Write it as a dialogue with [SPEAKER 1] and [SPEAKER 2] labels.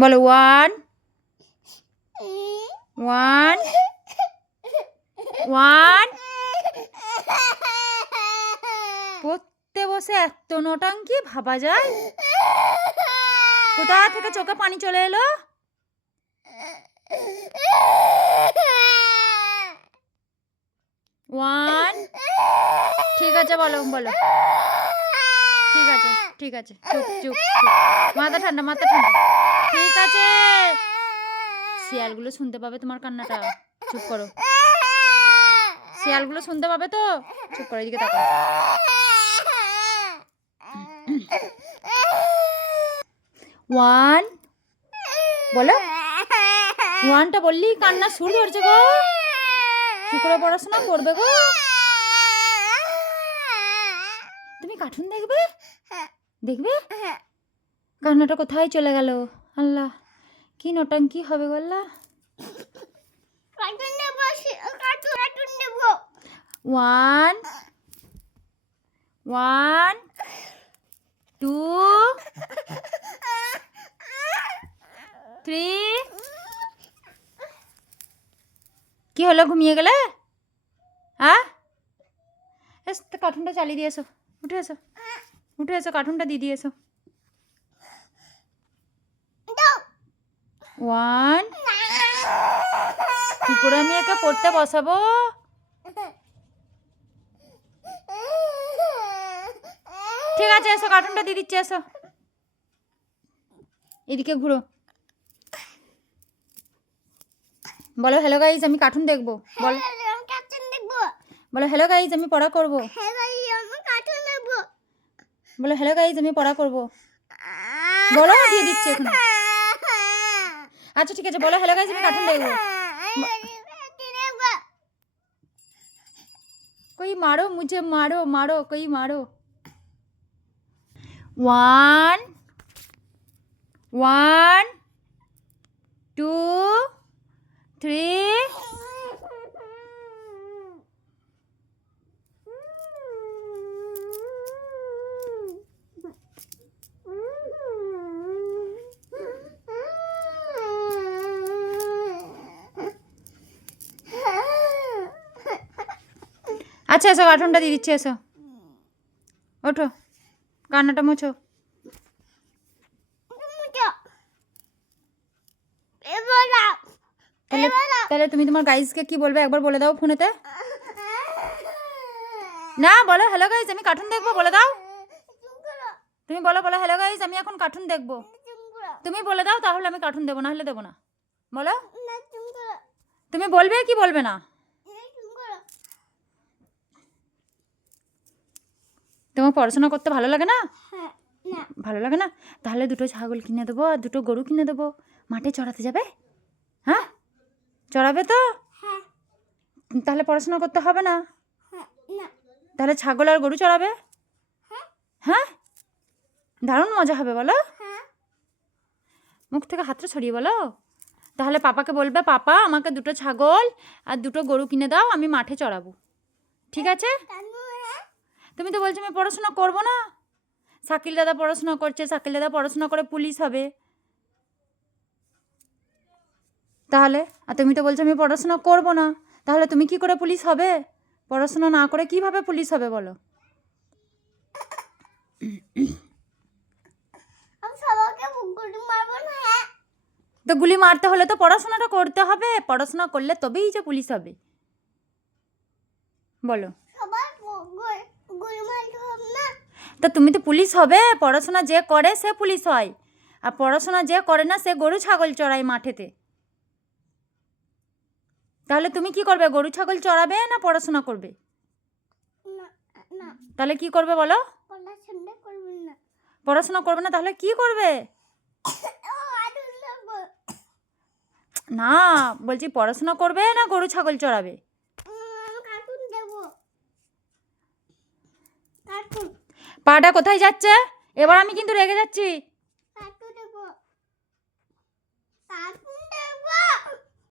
[SPEAKER 1] বলো one one one পড়তে বসে এত নটাঙ্কি ভাবা যায়? কোথা থেকে চোখে পানি চলে এলো? ওয়ান ঠিক আছে, বলো বলো। ঠিক আছে ঠিক আছে, চুপ চুপ মাথা ঠান্ডা মাথা ঠান্ডা। ঠিক আছে। শিয়ালগুলো শুনতে পাবে তোমার কান্নাটা। চুপ করো। শিয়ালগুলো শুনতে পাবে তো? চুপ করো, এদিকে তাকাও। ওয়ান, বলো। ওয়ানটা বললি কান্না শুরু ধরছে গো। কি করে পড়াশোনা করবে গো তুমি কার্টুন দেখবে? হ্যাঁ। দেখবে? হ্যাঁ। কান্নাটা কোথায় চলে গেল? আল্লাহ কি নটাঙ্কি হবে গল্লা ওয়ান ওয়ান টু থ্রি কি হলো ঘুমিয়ে গেলে? হ্যাঁ কার্টুনটা চালিয়ে দিয়ে এসো। উঠে এসো। উঠে এসো কার্টুনটা দিয়ে দিয়ে এসো। ওয়ান। কি করে আমি একে পড়তে বসাবো? ঠিক আছে এসো কার্টুনটা দিয়ে দিচ্ছি এসো। এদিকে ঘুরো। বলো হ্যালো গাইজ আমি কার্টুন দেখব। বলো। বলো হ্যালো গাইজ আমি পড়া করব। বলো হ্যালো গাইজ আমি পড়া করব। বলো, দিয়ে দিচ্ছি এখন আচ্ছা ঠিক আছে, বলো হ্যালো গাইজ আমি কার্টুন দেখব। কই মারো মুঝে, মারো মারো, কই মারো। ওয়ান ওয়ান টু থ্রি আচ্ছা এসো কার্টুনটা দিয়ে দিচ্ছি এসো। ওঠো কান্নাটা মুছো। তাহলে তাহলে তুমি তোমার গাইজকে কি বলবে? একবার বলে দাও ফোনেতে। না বলো হ্যালো গাইজ আমি কার্টুন দেখব বলে দাও। তুমি বলো বলো হ্যালো গাইজ আমি এখন কার্টুন দেখব। তুমি বলে দাও তাহলে আমি কার্টুন দেবো না হলে দেবো না। বলো। তুমি বলবে কি বলবে না? তোমার পড়াশোনা করতে ভালো লাগে না? ভালো লাগে না? তাহলে দুটো ছাগল কিনে দেবো আর দুটো গরু কিনে দেবো। মাঠে চড়াতে যাবে? হ্যাঁ? চড়াবে তো? তাহলে পড়াশোনা করতে হবে না? তাহলে ছাগল আর গরু চড়াবে? হ্যাঁ। দারুণ মজা হবে বলো। মুখ থেকে হাতটা ছড়িয়ে বলো। তাহলে পাপাকে বলবে পাপা আমাকে দুটো ছাগল আর দুটো গরু কিনে দাও আমি মাঠে চড়াবো। ঠিক আছে? তুমি তো বলছো আমি পড়াশোনা করব না। শাকিল দাদা পড়াশোনা করছে শাকিল দাদা পড়াশোনা করে পুলিশ হবে। তাহলে? আর তুমি তো বলছো আমি পড়াশোনা করব না। তাহলে তুমি কি করে পুলিশ হবে? পড়াশোনা না করে কীভাবে পুলিশ হবে বলো? তো গুলি মারতে হলে তো পড়াশোনাটা করতে হবে। পড়াশোনা করলে তবেই যে পুলিশ হবে। বলো। তো তুমি তো পুলিশ হবে পড়াশোনা যে করে সে পুলিশ হয়। আর পড়াশোনা যে করে না সে গরু ছাগল চড়ায় মাঠেতে। তাহলে তুমি কি করবে গরু ছাগল চড়াবে না পড়াশোনা করবে? তাহলে কি করবে বলো? পড়াশোনা করবে না। তাহলে কি করবে? না বলছি পড়াশোনা করবে না গরু ছাগল চড়াবে? পাটা কোথায় যাচ্ছে? এবার আমি কিন্তু রেগে যাচ্ছি।